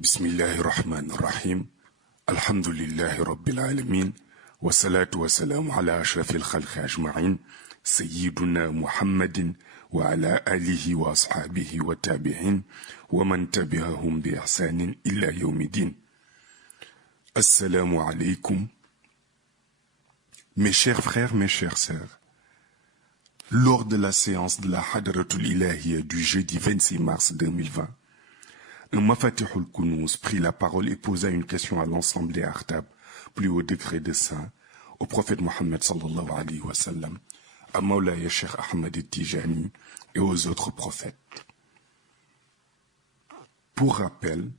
بسم الله الرحمن الرحيم الحمد لله رب العالمين والصلاة والسلام على أشرف الخلق أجمعين سيدنا محمد وعلى آله وأصحابه والتابعين ومن تبعهم بإحسان إلى يوم الدين. Assalamu alaikum. Mes chers frères, mes chères sœurs, lors de la séance de la Hadratul Ilahiyya du jeudi 26 mars 2020, un Mafatihul Kunuz prit la parole et posa une question à l'ensemble des Akhtab, plus haut degré de saint, au prophète Mohammed sallallahu alayhi wa sallam, à Mawlaya Cheikh Ahmed Tijani et aux autres prophètes. Pour rappel,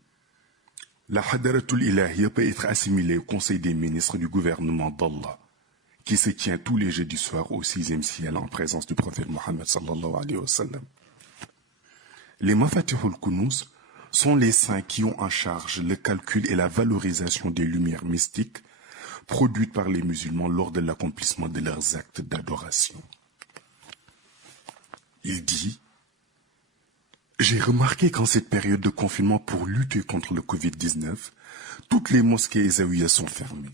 la Hadratul Ilahiyya peut être assimilée au Conseil des ministres du gouvernement d'Allah, qui se tient tous les jeudis soirs au 6e ciel en présence du prophète Mohammed sallallahu alayhi wa sallam. Les Mafatihul Kunuz sont les saints qui ont en charge le calcul et la valorisation des lumières mystiques produites par les musulmans lors de l'accomplissement de leurs actes d'adoration. Il dit: j'ai remarqué qu'en cette période de confinement pour lutter contre le Covid-19, toutes les mosquées et zawiyas sont fermées.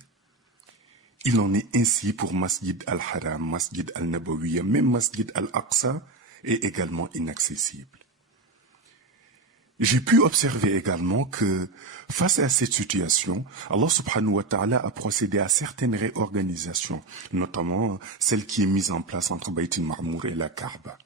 Il en est ainsi pour Masjid al-Haram, Masjid al-Nabawiyya, même Masjid al-Aqsa est également inaccessible. J'ai pu observer également que, face à cette situation, Allah subhanahu wa ta'ala a procédé à certaines réorganisations, notamment celle qui est mise en place entre Bayt al-Ma'mour et la Kaaba.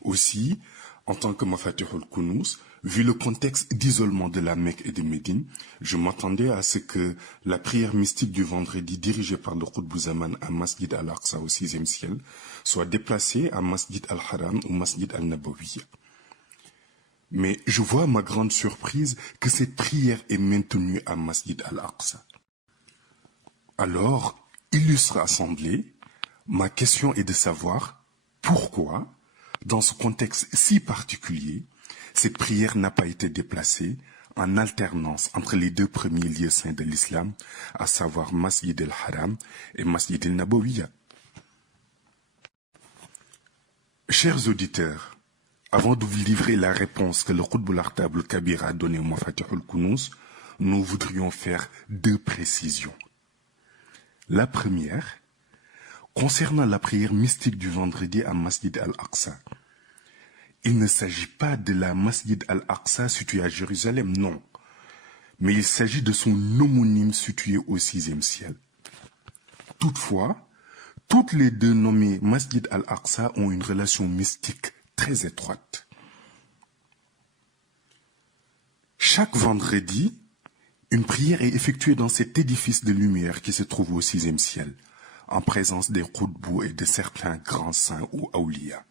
Aussi, en tant que Mafatihul Kunuz, vu le contexte d'isolement de la Mecque et de Médine, je m'attendais à ce que la prière mystique du vendredi dirigée par le Qutb Zaman à Masjid al-Aqsa au 6e ciel soit déplacée à Masjid al-Haram ou Masjid al-Nabawiyya. Mais je vois à ma grande surprise que cette prière est maintenue à Masjid al-Aqsa. Alors, illustre assemblée, ma question est de savoir pourquoi, dans ce contexte si particulier, cette prière n'a pas été déplacée en alternance entre les deux premiers lieux saints de l'islam, à savoir Masjid al-Haram et Masjid al-Nabawiyya. Chers auditeurs, avant de vous livrer la réponse que le Qutb al-Akhtab al-Kabir a donnée au Mafatihul Kunuz, nous voudrions faire deux précisions. La première, concernant la prière mystique du vendredi à Masjid al-Aqsa. Il ne s'agit pas de la Masjid al-Aqsa située à Jérusalem, non. Mais il s'agit de son homonyme situé au 6e ciel. Toutefois, toutes les deux nommées Masjid al-Aqsa ont une relation mystique très étroite. Chaque vendredi, une prière est effectuée dans cet édifice de lumière qui se trouve au 6e ciel, en présence des Qutbous et de certains grands saints ou awliya.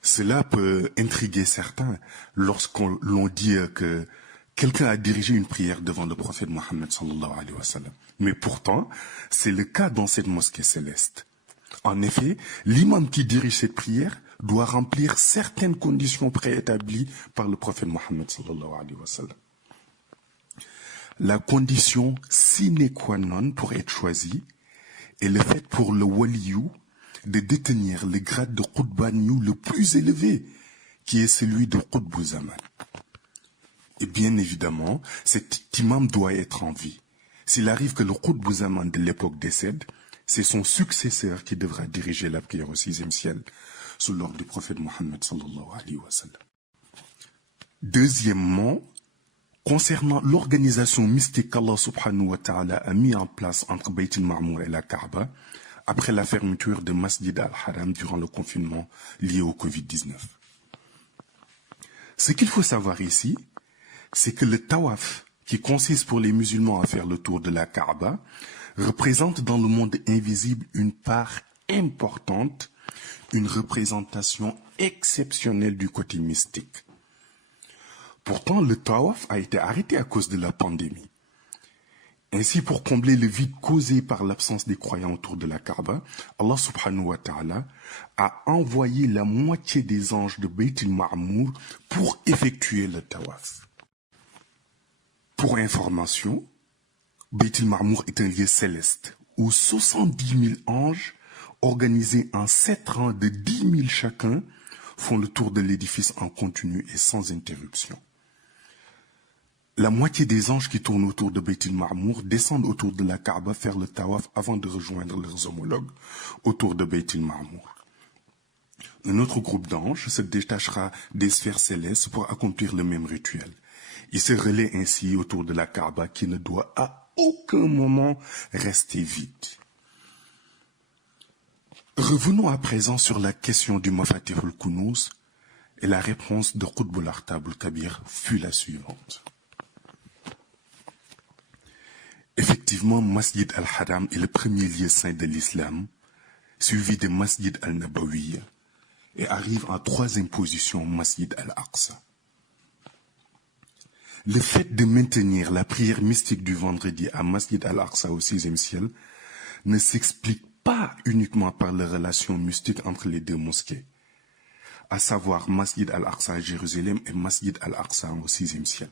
Cela peut intriguer certains lorsqu'on dit que quelqu'un a dirigé une prière devant le prophète Mohammed sallallahu alayhi wa sallam. Mais pourtant, c'est le cas dans cette mosquée céleste. En effet, l'imam qui dirige cette prière doit remplir certaines conditions préétablies par le prophète Mohammed sallallahu alayhi wa sallam. La condition sine qua non pour être choisi est le fait pour le waliyou de détenir le grade de Qutbaniou le plus élevé, qui est celui de Qutb Zaman. Et bien évidemment, cet imam doit être en vie. S'il arrive que le Qutb Zaman de l'époque décède, c'est son successeur qui devra diriger la prière au 6e ciel, sous l'ordre du prophète Mohammed sallallahu alayhi wa sallam. Deuxièmement, concernant l'organisation mystique qu'Allah subhanahu wa ta'ala a mis en place entre Bayt al-Ma'mour et la Kaaba, après la fermeture de Masjid al-Haram durant le confinement lié au Covid-19. Ce qu'il faut savoir ici, c'est que le tawaf, qui consiste pour les musulmans à faire le tour de la Kaaba, représente dans le monde invisible une part importante, une représentation exceptionnelle du côté mystique. Pourtant, le tawaf a été arrêté à cause de la pandémie. Ainsi, pour combler le vide causé par l'absence des croyants autour de la Kaaba, Allah subhanahu wa ta'ala a envoyé la moitié des anges de Bayt al-Ma'mour pour effectuer le tawaf. Pour information, Bayt al-Ma'mour est un lieu céleste où 70 000 anges, organisés en 7 rangs de 10 000 chacun, font le tour de l'édifice en continu et sans interruption. La moitié des anges qui tournent autour de Beit el-Ma'mour descendent autour de la Kaaba faire le tawaf avant de rejoindre leurs homologues autour de Beit el-Ma'mour. Un autre groupe d'anges se détachera des sphères célestes pour accomplir le même rituel. Ils se relaient ainsi autour de la Kaaba qui ne doit à aucun moment rester vide. Revenons à présent sur la question du Mafatih al-Kunuz et la réponse de Qutb al-Aqtab al-Kabir fut la suivante. Effectivement, Masjid al-Haram est le premier lieu saint de l'islam, suivi de Masjid al-Nabawi, et arrive en troisième position Masjid al-Aqsa. Le fait de maintenir la prière mystique du vendredi à Masjid al-Aqsa au 6e ciel ne s'explique pas uniquement par la relation mystique entre les deux mosquées, à savoir Masjid al-Aqsa à Jérusalem et Masjid al-Aqsa au 6e ciel,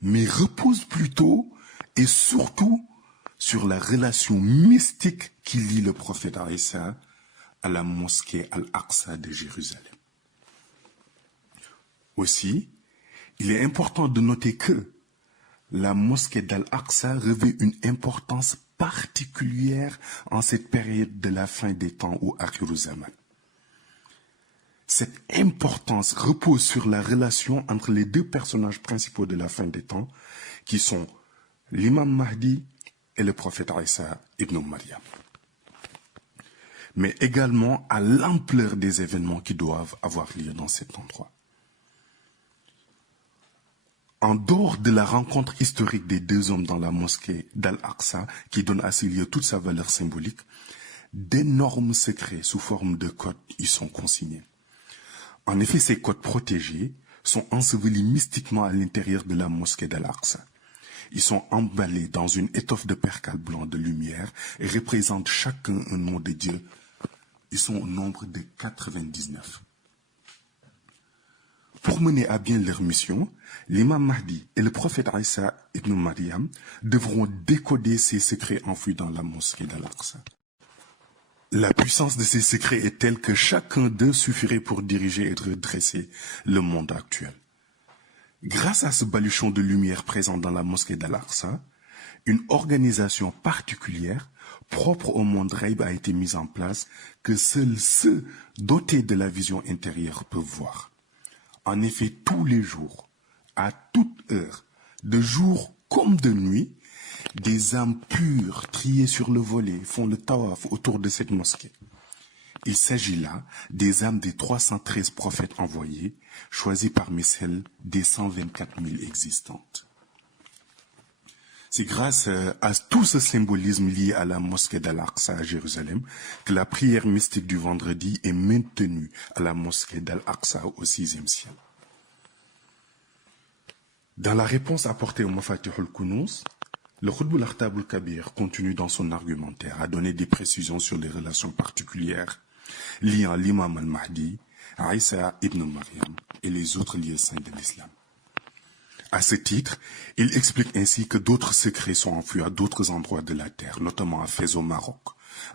mais repose plutôt et surtout sur la relation mystique qui lie le prophète Aïssa à la mosquée Al-Aqsa de Jérusalem. Aussi, il est important de noter que la mosquée d'Al-Aqsa revêt une importance particulière en cette période de la fin des temps au Akhiru Zaman. Cette importance repose sur la relation entre les deux personnages principaux de la fin des temps, qui sont l'imam Mahdi et le prophète Isa ibn Maryam, mais également à l'ampleur des événements qui doivent avoir lieu dans cet endroit. En dehors de la rencontre historique des deux hommes dans la mosquée d'Al-Aqsa, qui donne à ce lieu toute sa valeur symbolique, d'énormes secrets sous forme de codes y sont consignés. En effet, ces codes protégés sont ensevelis mystiquement à l'intérieur de la mosquée d'Al-Aqsa. Ils sont emballés dans une étoffe de percale blanc de lumière et représentent chacun un nom de Dieu. Ils sont au nombre de 99. Pour mener à bien leur mission, l'imam Mahdi et le prophète Isa ibn Maryam devront décoder ces secrets enfouis dans la mosquée d'Al-Aqsa. La puissance de ces secrets est telle que chacun d'eux suffirait pour diriger et redresser le monde actuel. Grâce à ce baluchon de lumière présent dans la mosquée d'Al-Aqsa, une organisation particulière, propre au monde Raïb, a été mise en place que seuls ceux dotés de la vision intérieure peuvent voir. En effet, tous les jours, à toute heure, de jour comme de nuit, des âmes pures, triées sur le volet, font le tawaf autour de cette mosquée. Il s'agit là des âmes des 313 prophètes envoyés, choisis parmi celles des 124 000 existantes. C'est grâce à tout ce symbolisme lié à la mosquée d'Al-Aqsa à Jérusalem que la prière mystique du vendredi est maintenue à la mosquée d'Al-Aqsa au 6e ciel. Dans la réponse apportée au Mafatih al-Kunuz, le Qutb al-Aqtab al-Kabir continue dans son argumentaire à donner des précisions sur les relations particulières liant l'imam al-Mahdi, Isa ibn Maryam et les autres lieux saints de l'islam. À ce titre, il explique ainsi que d'autres secrets sont enfouis à d'autres endroits de la terre, notamment à Fès au Maroc,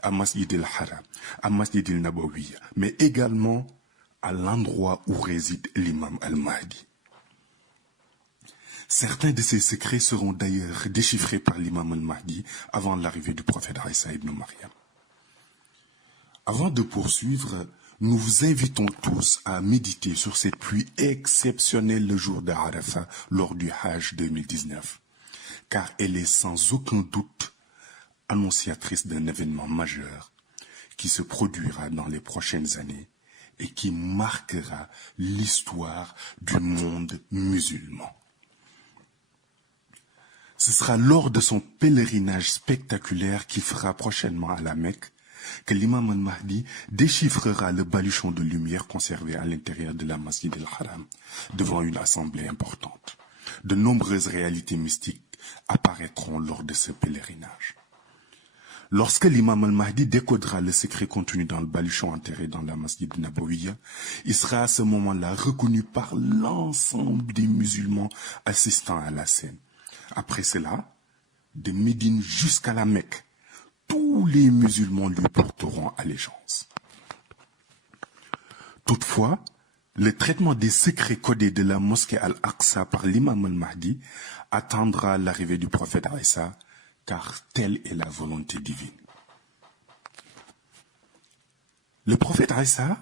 à Masjid al-Haram, à Masjid al-Nabawi, mais également à l'endroit où réside l'imam al-Mahdi. Certains de ces secrets seront d'ailleurs déchiffrés par l'imam al-Mahdi avant l'arrivée du prophète Isa ibn Maryam. Avant de poursuivre, nous vous invitons tous à méditer sur cette pluie exceptionnelle le jour de Arafat lors du Hajj 2019, car elle est sans aucun doute annonciatrice d'un événement majeur qui se produira dans les prochaines années et qui marquera l'histoire du monde musulman. Ce sera lors de son pèlerinage spectaculaire qu'il fera prochainement à la Mecque que l'imam al-Mahdi déchiffrera le baluchon de lumière conservé à l'intérieur de la Masjid al-Haram devant une assemblée importante. De nombreuses réalités mystiques apparaîtront lors de ce pèlerinage. Lorsque l'imam al-Mahdi décodera le secret contenu dans le baluchon enterré dans la Masjid Nabawiya, il sera à ce moment-là reconnu par l'ensemble des musulmans assistant à la scène. Après cela, de Médine jusqu'à la Mecque, tous les musulmans lui porteront allégeance. Toutefois, Le traitement des secrets codés de la mosquée Al-Aqsa par l'imam al-Mahdi attendra l'arrivée du prophète Isa, car telle est la volonté divine. Le prophète Isa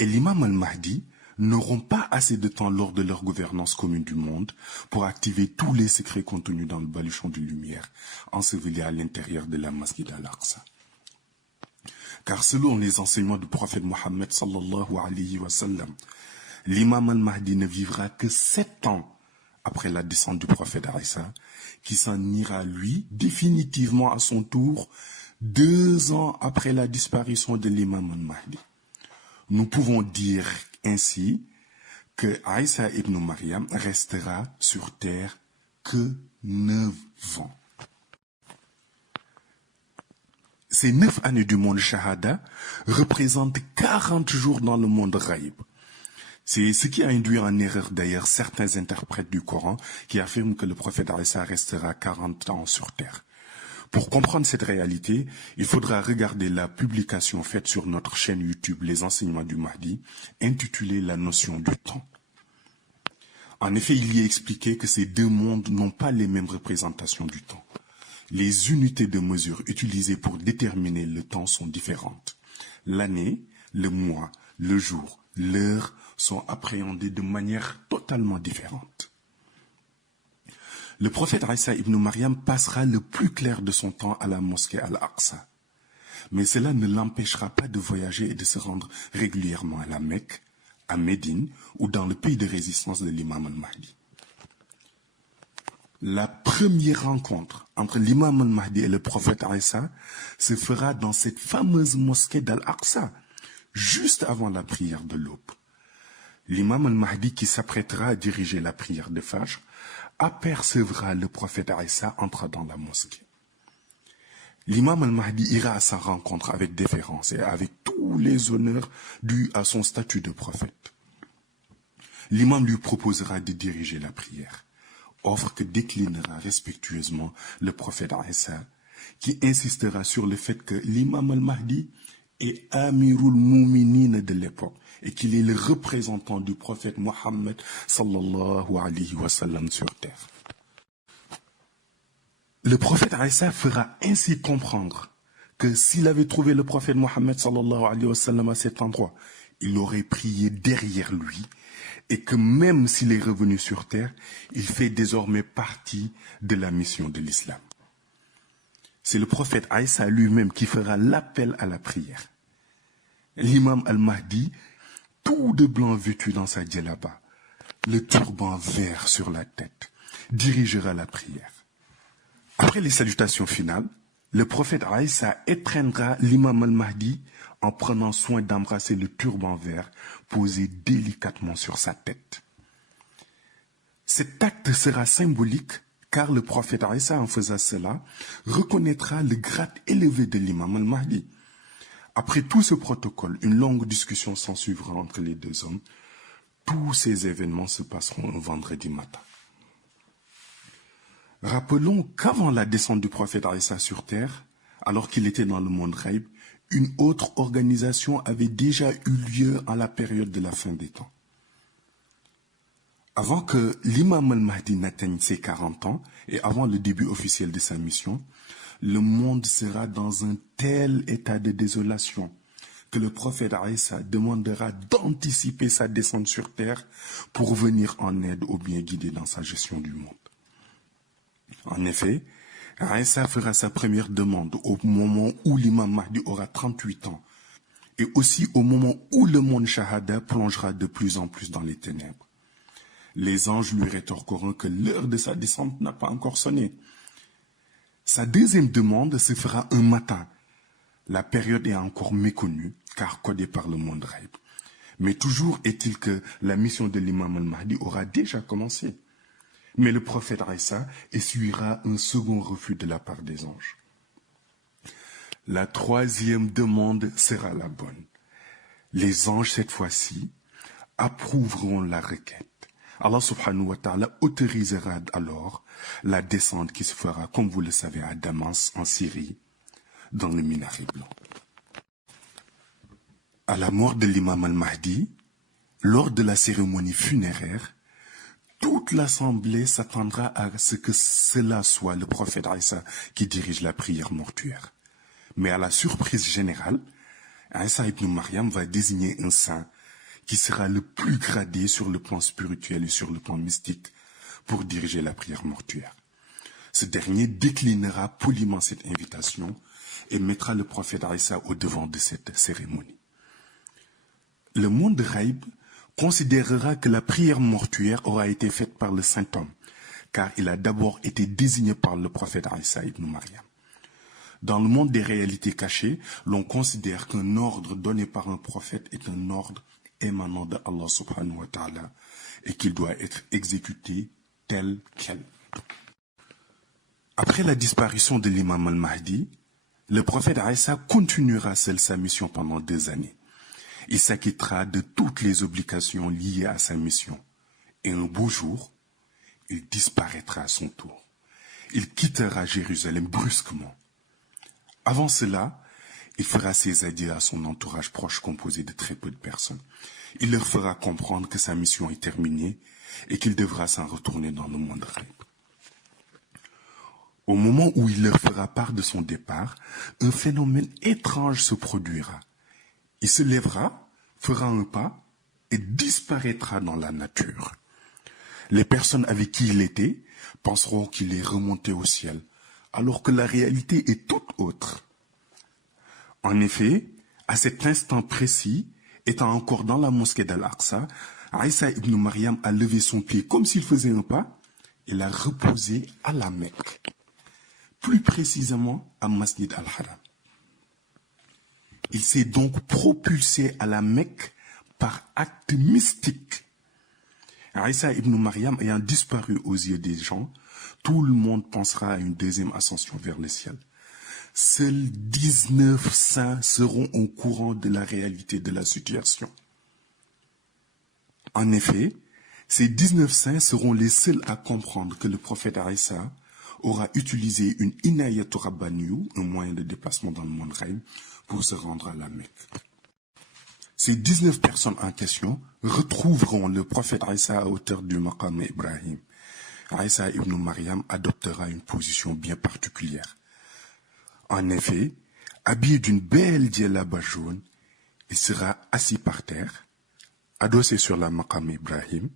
et l'imam al-Mahdi n'auront pas assez de temps lors de leur gouvernance commune du monde pour activer tous les secrets contenus dans le baluchon de lumière enseveli à l'intérieur de la mosquée d'Al-Aqsa. Car selon les enseignements du prophète Mohammed sallallahu alayhi wa sallam, l'imam al-Mahdi ne vivra que 7 ans après la descente du prophète Isa, qui s'en ira lui définitivement à son tour 2 ans après la disparition de l'imam al-Mahdi. Nous pouvons dire ainsi que Isa ibn Maryam restera sur terre que 9 ans. Ces 9 années du monde Shahada représentent 40 jours dans le monde Ghaib. C'est ce qui a induit en erreur d'ailleurs certains interprètes du Coran qui affirment que le prophète Isa restera 40 ans sur terre. Pour comprendre cette réalité, il faudra regarder la publication faite sur notre chaîne YouTube Les Enseignements du Mahdi, intitulée La notion du temps. En effet, il y est expliqué que ces deux mondes n'ont pas les mêmes représentations du temps. Les unités de mesure utilisées pour déterminer le temps sont différentes. L'année, le mois, le jour, l'heure sont appréhendés de manière totalement différente. Le prophète Isa ibn Maryam passera le plus clair de son temps à la mosquée Al-Aqsa. Mais cela ne l'empêchera pas de voyager et de se rendre régulièrement à la Mecque, à Médine ou dans le pays de résistance de l'imam al-Mahdi. La première rencontre entre l'imam al-Mahdi et le prophète Isa se fera dans cette fameuse mosquée d'Al-Aqsa, juste avant la prière de l'aube. L'imam al-Mahdi qui s'apprêtera à diriger la prière de Fajr apercevra le prophète Isa entrer dans la mosquée. L'imam al-Mahdi ira à sa rencontre avec déférence et avec tous les honneurs dus à son statut de prophète. L'imam lui proposera de diriger la prière, offre que déclinera respectueusement le prophète Isa, qui insistera sur le fait que l'imam al-Mahdi est Amirul Mouminin de l'époque et qu'il est le représentant du prophète Mohammed sallallahu alayhi wa sallam sur terre. Le prophète Isa fera ainsi comprendre que s'il avait trouvé le prophète Mohammed sallallahu alayhi wa sallam à cet endroit, il aurait prié derrière lui et que même s'il est revenu sur terre, il fait désormais partie de la mission de l'islam. C'est le prophète Isa lui-même qui fera l'appel à la prière. L'imam al-Mahdi, tout de blanc vêtu dans sa djellaba, le turban vert sur la tête, dirigera la prière. Après les salutations finales, le prophète Isa étreindra l'imam al-Mahdi en prenant soin d'embrasser le turban vert posé délicatement sur sa tête. Cet acte sera symbolique car le prophète Isa, en faisant cela, reconnaîtra le grade élevé de l'imam al-Mahdi. Après tout ce protocole, une longue discussion s'ensuivra entre les deux hommes. Tous ces événements se passeront un vendredi matin. Rappelons qu'avant la descente du prophète Isa sur terre, alors qu'il était dans le monde Ghaib, une autre organisation avait déjà eu lieu à la période de la fin des temps. Avant que l'imam al-Mahdi n'atteigne ses 40 ans et avant le début officiel de sa mission, le monde sera dans un tel état de désolation que le prophète Isa demandera d'anticiper sa descente sur terre pour venir en aide aux bien guidés dans sa gestion du monde. En effet, Isa fera sa première demande au moment où l'imam Mahdi aura 38 ans et aussi au moment où le monde Shahada plongera de plus en plus dans les ténèbres. Les anges lui rétorqueront que l'heure de sa descente n'a pas encore sonné. Sa deuxième demande se fera un matin. La période est encore méconnue, car codée par le monde Ghaib. Mais toujours est-il que la mission de l'imam al-Mahdi aura déjà commencé. Mais le prophète Isa essuiera un second refus de la part des anges. La troisième demande sera la bonne. Les anges, cette fois-ci, approuveront la requête. Allah subhanahu wa ta'ala autorisera alors la descente qui se fera, comme vous le savez, à Damas, en Syrie, dans le minaret blanc. À la mort de l'imam al-Mahdi, Lors de la cérémonie funéraire, toute l'assemblée s'attendra à ce que cela soit le prophète Isa qui dirige la prière mortuaire. Mais à la surprise générale, Isa ibn Maryam va désigner un saint qui sera le plus gradé sur le plan spirituel et sur le plan mystique pour diriger la prière mortuaire. Ce dernier déclinera poliment cette invitation et mettra le prophète Isa au devant de cette cérémonie. Le monde Ghaib considérera que la prière mortuaire aura été faite par le saint homme, car il a d'abord été désigné par le prophète Isa ibn Maryam. Dans le monde des réalités cachées, l'on considère qu'un ordre donné par un prophète est un ordre émanant de Allah subhanahu wa ta'ala et qu'il doit être exécuté tel quel. Après la disparition de l'imam al-Mahdi, le prophète Isa continuera seul sa mission pendant 2 années. Il s'acquittera de toutes les obligations liées à sa mission. Et un beau jour, il disparaîtra à son tour. Il quittera Jérusalem brusquement. Avant cela, il fera ses adieux à son entourage proche composé de très peu de personnes. Il leur fera comprendre que sa mission est terminée et qu'il devra s'en retourner dans le monde Ghaib. Au moment où il leur fera part de son départ, un phénomène étrange se produira. Il se lèvera, fera un pas et disparaîtra dans la nature. Les personnes avec qui il était penseront qu'il est remonté au ciel, alors que la réalité est toute autre. En effet, à cet instant précis, étant encore dans la mosquée d'Al-Aqsa, Isa ibn Maryam a levé son pied comme s'il faisait un pas et l'a reposé à la Mecque, plus précisément à Masjid al-Haram. Il s'est donc propulsé à la Mecque par acte mystique. Isa ibn Maryam ayant disparu aux yeux des gens, tout le monde pensera à une deuxième ascension vers le ciel. Seuls 19 saints seront au courant de la réalité de la situation. En effet, ces 19 saints seront les seuls à comprendre que le prophète Isa aura utilisé une inayatu rabbaniyu, un moyen de déplacement dans le monde Ghaib, pour se rendre à la Mecque. Ces 19 personnes en question retrouveront le prophète Isa à hauteur du maqam Ibrahim. Isa ibn Maryam adoptera une position bien particulière. En effet, habillé d'une belle djellaba jaune, il sera assis par terre, adossé sur la maqam Ibrahim.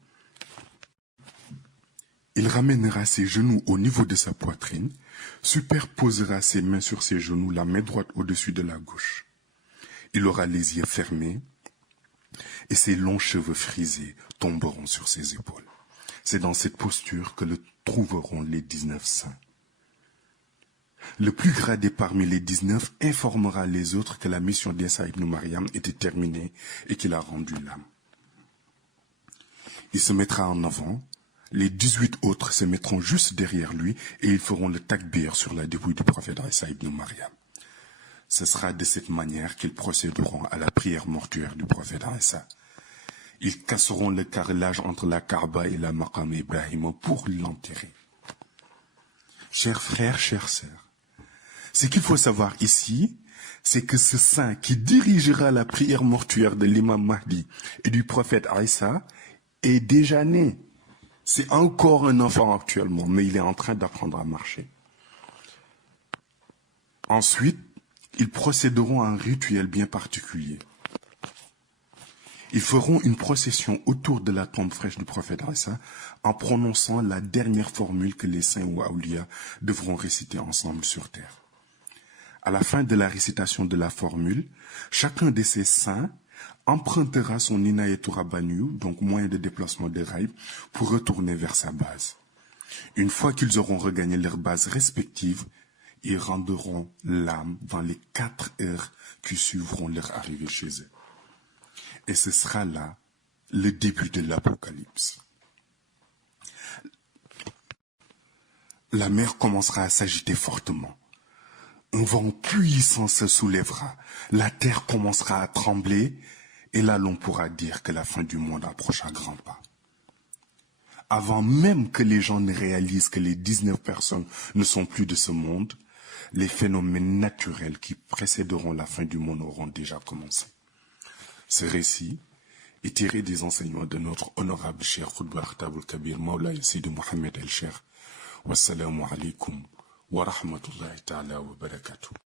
Il ramènera ses genoux au niveau de sa poitrine, superposera ses mains sur ses genoux, la main droite au-dessus de la gauche. Il aura les yeux fermés et ses longs cheveux frisés tomberont sur ses épaules. C'est dans cette posture que le trouveront les 19 saints. Le plus gradé parmi les 19 informera les autres que la mission d'Isa ibn Maryam était terminée et qu'il a rendu l'âme. Il se mettra en avant, les 18 autres se mettront juste derrière lui et ils feront le takbir sur la dépouille du prophète Isa ibn Maryam. Ce sera de cette manière qu'ils procéderont à la prière mortuaire du prophète Isa. Ils casseront le carrelage entre la Kaaba et la maqam Ibrahim pour l'enterrer. Chers frères, chères sœurs, ce qu'il faut savoir ici, c'est que ce saint qui dirigera la prière mortuaire de l'imam Mahdi et du prophète Isa est déjà né. C'est encore un enfant actuellement, mais il est en train d'apprendre à marcher. Ensuite, ils procéderont à un rituel bien particulier. Ils feront une procession autour de la tombe fraîche du prophète Isa en prononçant la dernière formule que les saints ou awliya devront réciter ensemble sur terre. À la fin de la récitation de la formule, chacun de ces saints empruntera son inayatu rabbaniyu, donc moyen de déplacement de Ghaib, pour retourner vers sa base. Une fois qu'ils auront regagné leur base respective, ils rendront l'âme dans les 4 heures qui suivront leur arrivée chez eux. Et ce sera là le début de l'Apocalypse. La mer commencera à s'agiter fortement. Un vent puissant se soulèvera. La terre commencera à trembler. Et là, l'on pourra dire que la fin du monde approche à grands pas. Avant même que les gens ne réalisent que les 19 personnes ne sont plus de ce monde, les phénomènes naturels qui précéderont la fin du monde auront déjà commencé. Ce récit et tirer des enseignements de notre honorable Cheikh Qutb Akhtab al-Kabir, Mawlaya Sidi Mohamed El-Cheikh. Wassalamu alaikum wa rahmatullahi ta'ala wa barakatuh.